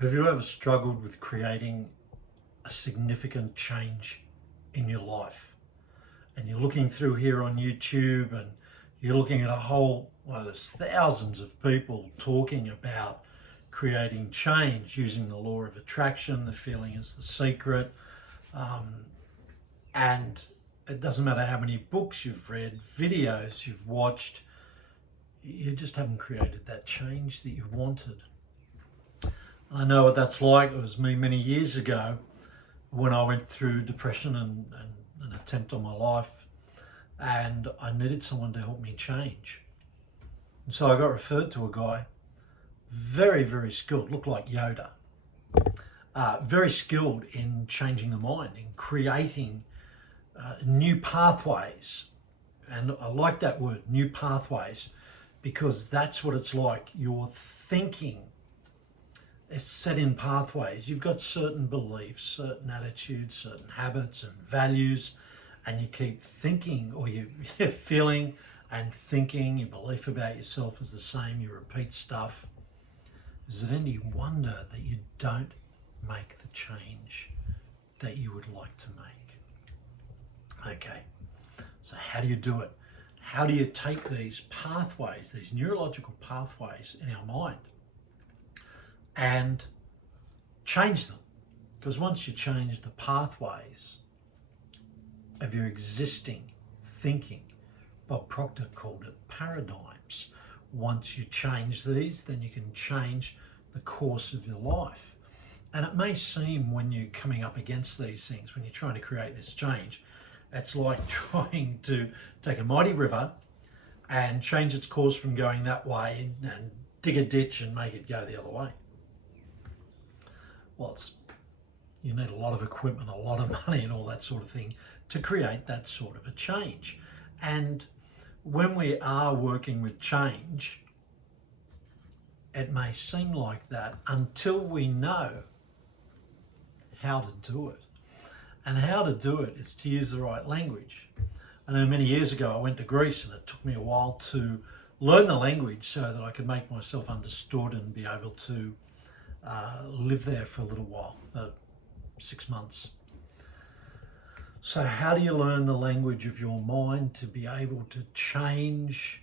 Have you ever struggled with creating a significant change in your life? And you're looking through here on YouTube and you're looking at there's thousands of people talking about creating change using the law of attraction, the feeling is the secret. Um, and it doesn't matter how many books you've read, videos you've watched, you just haven't created that change that you wanted. I know what that's like. It was me many years ago when I went through depression and an attempt on my life, and I needed someone to help me change. And so I got referred to a guy, very, very skilled, looked like Yoda, very skilled in changing the mind, in creating new pathways. And I like that word, new pathways, because that's what it's like. Your thinking is set in pathways. You've got certain beliefs, certain attitudes, certain habits and values, and you keep thinking, or you're feeling and thinking, your belief about yourself is the same, you repeat stuff. Is it any wonder that you don't make the change that you would like to make? Okay, so how do you do it? How do you take these pathways, these neurological pathways in our mind, and change them? Because once you change the pathways of your existing thinking, Bob Proctor called it paradigms. Once you change these, then you can change the course of your life. And it may seem, when you're coming up against these things, when you're trying to create this change, it's like trying to take a mighty river and change its course from going that way and dig a ditch and make it go the other way. Well, you need a lot of equipment, a lot of money and all that sort of thing to create that sort of a change. And when we are working with change, it may seem like that until we know how to do it. And how to do it is to use the right language. I know many years ago I went to Greece and it took me a while to learn the language so that I could make myself understood and be able to live there for a little while, 6 months. So how do you learn the language of your mind to be able to change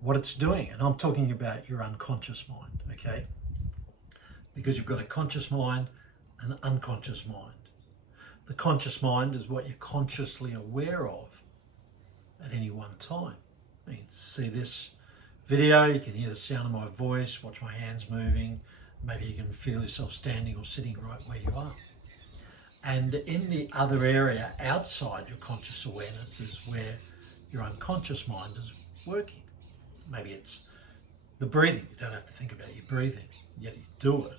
what it's doing? And I'm talking about your unconscious mind, okay? Because you've got a conscious mind and an unconscious mind. The conscious mind is what you're consciously aware of at any one time. You can see this video, you can hear the sound of my voice, watch my hands moving, maybe you can feel yourself standing or sitting right where you are. And in the other area outside your conscious awareness is where your unconscious mind is working. Maybe it's the breathing. You don't have to think about your breathing, yet you do it.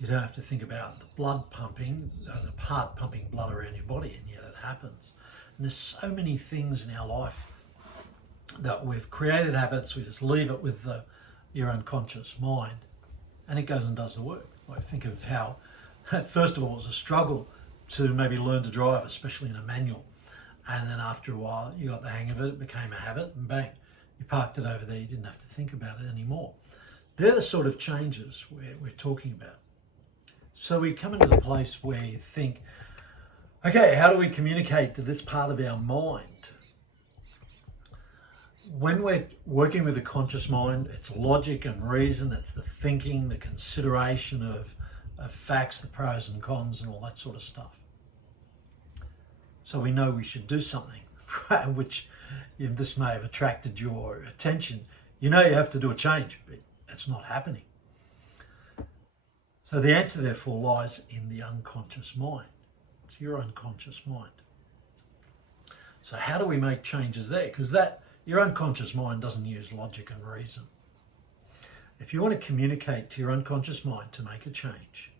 You don't have to think about the blood pumping, the heart pumping blood around your body, and yet it happens. And there's so many things in our life that we've created habits, we just leave it with your unconscious mind, and it goes and does the work. Like, think of how, first of all, it was a struggle to maybe learn to drive, especially in a manual. And then after a while, you got the hang of it, it became a habit, and bang, you parked it over there, you didn't have to think about it anymore. They're the sort of changes we're talking about. So we come into the place where you think, okay, how do we communicate to this part of our mind? When we're working with the conscious mind, it's logic and reason, it's the thinking, the consideration of facts, the pros and cons and all that sort of stuff. So we know we should do something, right? Which, if this may have attracted your attention, you know you have to do a change, but it's not happening. So the answer therefore lies in the unconscious mind. It's your unconscious mind. So how do we make changes there? Because your unconscious mind doesn't use logic and reason. If you want to communicate to your unconscious mind to make a change,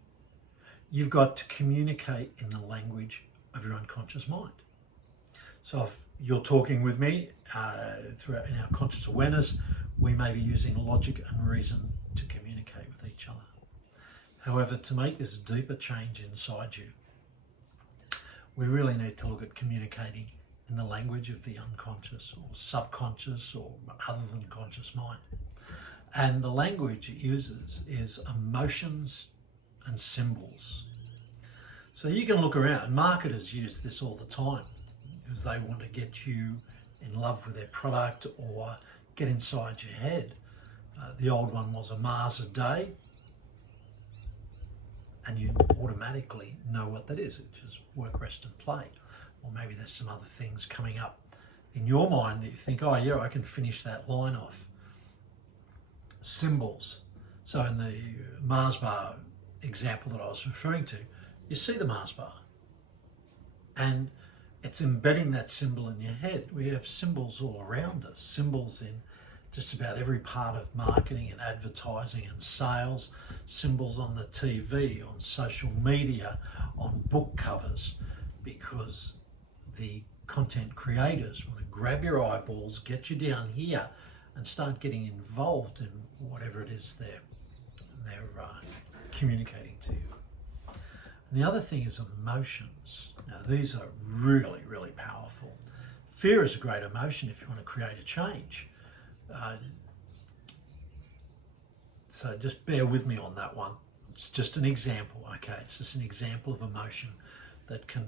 you've got to communicate in the language of your unconscious mind. So if you're talking with me throughout in our conscious awareness, we may be using logic and reason to communicate with each other. However, to make this deeper change inside you, we really need to look at communicating in the language of the unconscious or subconscious or other than conscious mind. And the language it uses is emotions and symbols. So you can look around, and marketers use this all the time because they want to get you in love with their product or get inside your head. The old one was a Mars a day, and you automatically know what that is. It's just work, rest and play. Or maybe there's some other things coming up in your mind that you think, oh yeah, I can finish that line off. Symbols. So in the Mars bar example that I was referring to, you see the Mars bar and it's embedding that symbol in your head. We have symbols all around us, symbols in just about every part of marketing and advertising and sales, symbols on the TV, on social media, on book covers, because the content creators want to grab your eyeballs, get you down here and start getting involved in whatever it is they're communicating to you. And the other thing is emotions. Now these are really, really powerful. Fear is a great emotion if you want to create a change. So just bear with me on that one. It's just an example, okay? It's just an example of emotion that can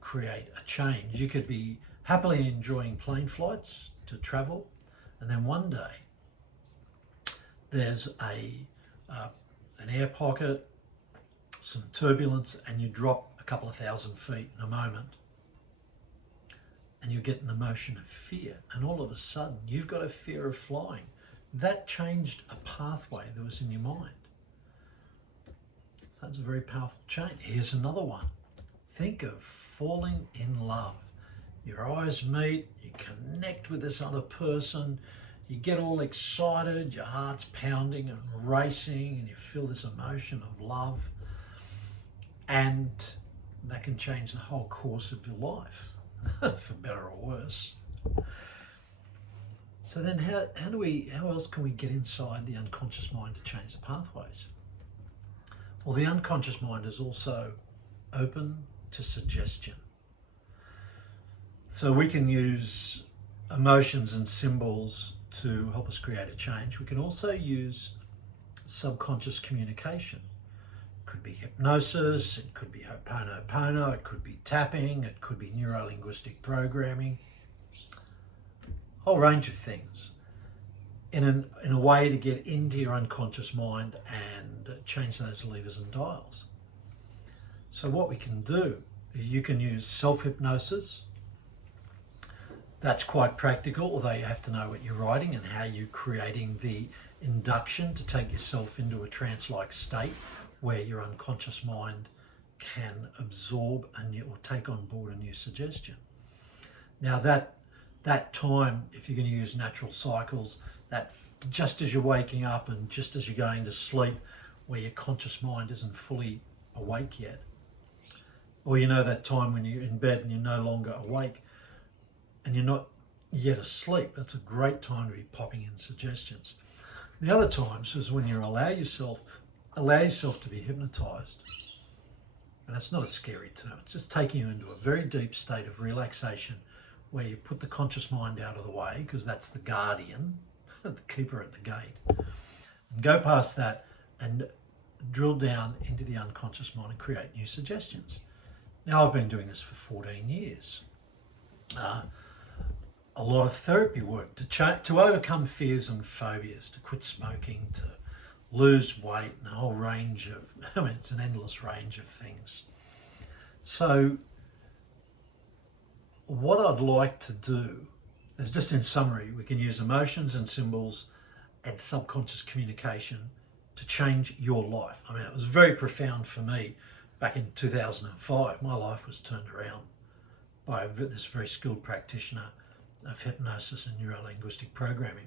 create a change. You could be happily enjoying plane flights to travel, and then one day there's an air pocket, some turbulence, and you drop a couple of thousand feet in a moment, and you get an emotion of fear, and all of a sudden you've got a fear of flying. That changed a pathway that was in your mind. So that's a very powerful change. Here's another one. Think of falling in love. Your eyes meet, you connect with this other person, you get all excited, your heart's pounding and racing, and you feel this emotion of love, and that can change the whole course of your life, for better or worse. So then how else can we get inside the unconscious mind to change the pathways? Well, the unconscious mind is also open to suggestion. So we can use emotions and symbols to help us create a change. We can also use subconscious communication. It could be hypnosis, it could be Ho'oponopono, it could be tapping, it could be neuro-linguistic programming, a whole range of things in a way to get into your unconscious mind and change those levers and dials. So what we can do is you can use self-hypnosis. That's quite practical, although you have to know what you're writing and how you're creating the induction to take yourself into a trance-like state where your unconscious mind can absorb or take on board a new suggestion. Now that time, if you're going to use natural cycles, that just as you're waking up and just as you're going to sleep, where your conscious mind isn't fully awake yet, or you know that time when you're in bed and you're no longer awake and you're not yet asleep, that's a great time to be popping in suggestions. The other times is when you allow yourself to be hypnotized. And that's not a scary term, it's just taking you into a very deep state of relaxation where you put the conscious mind out of the way, because that's the guardian, the keeper at the gate, and go past that and drill down into the unconscious mind and create new suggestions. Now, I've been doing this for 14 years. A lot of therapy work to overcome fears and phobias, to quit smoking, to lose weight, and a whole range of, it's an endless range of things. So what I'd like to do is, just in summary, we can use emotions and symbols and subconscious communication to change your life. It was very profound for me back in 2005. My life was turned around by this very skilled practitioner of hypnosis and neuro-linguistic programming.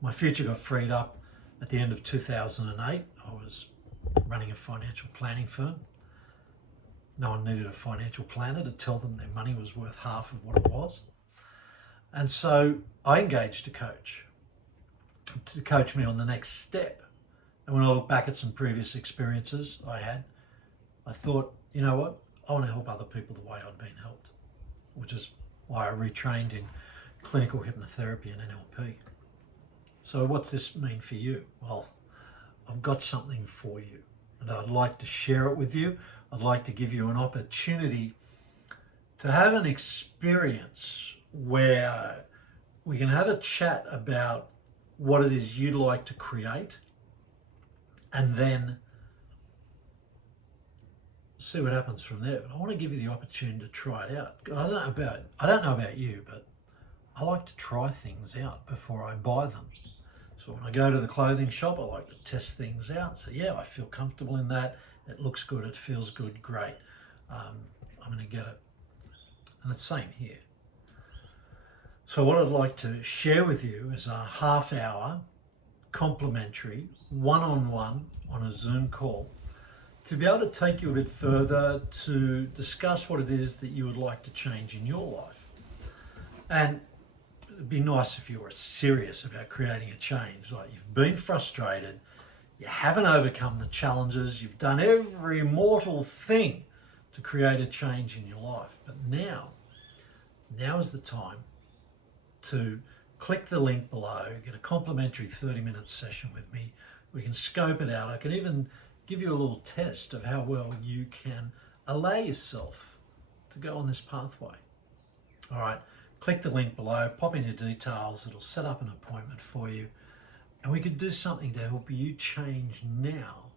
My future got freed up at the end of 2008. I was running a financial planning firm. No one needed a financial planner to tell them their money was worth half of what it was. And so I engaged a coach to coach me on the next step. And when I look back at some previous experiences I thought, you know what? I want to help other people the way I'd been helped, which is why I retrained in clinical hypnotherapy and NLP. So what's this mean for you? Well, I've got something for you. and I'd like to share it with you. I'd like to give you an opportunity to have an experience where we can have a chat about what it is you'd like to create, and then see what happens from there. But I want to give you the opportunity to try it out. I don't know about you, but I like to try things out before I buy them. So when I go to the clothing shop, I like to test things out. So yeah, I feel comfortable in that. It looks good. It feels good. Great. I'm going to get it. And the same here. So what I'd like to share with you is a half-hour complimentary one-on-one on a Zoom call to be able to take you a bit further to discuss what it is that you would like to change in your life. And it'd be nice if you were serious about creating a change. Like, you've been frustrated, you haven't overcome the challenges, you've done every mortal thing to create a change in your life. But now is the time to click the link below, get a complimentary 30-minute session with me. We can scope it out. I can even give you a little test of how well you can allow yourself to go on this pathway. All right, click the link below, pop in your details, it'll set up an appointment for you, and we could do something to help you change now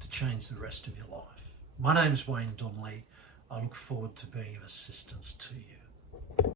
to change the rest of your life. My name's Wayne Donnelly. I look forward to being of assistance to you.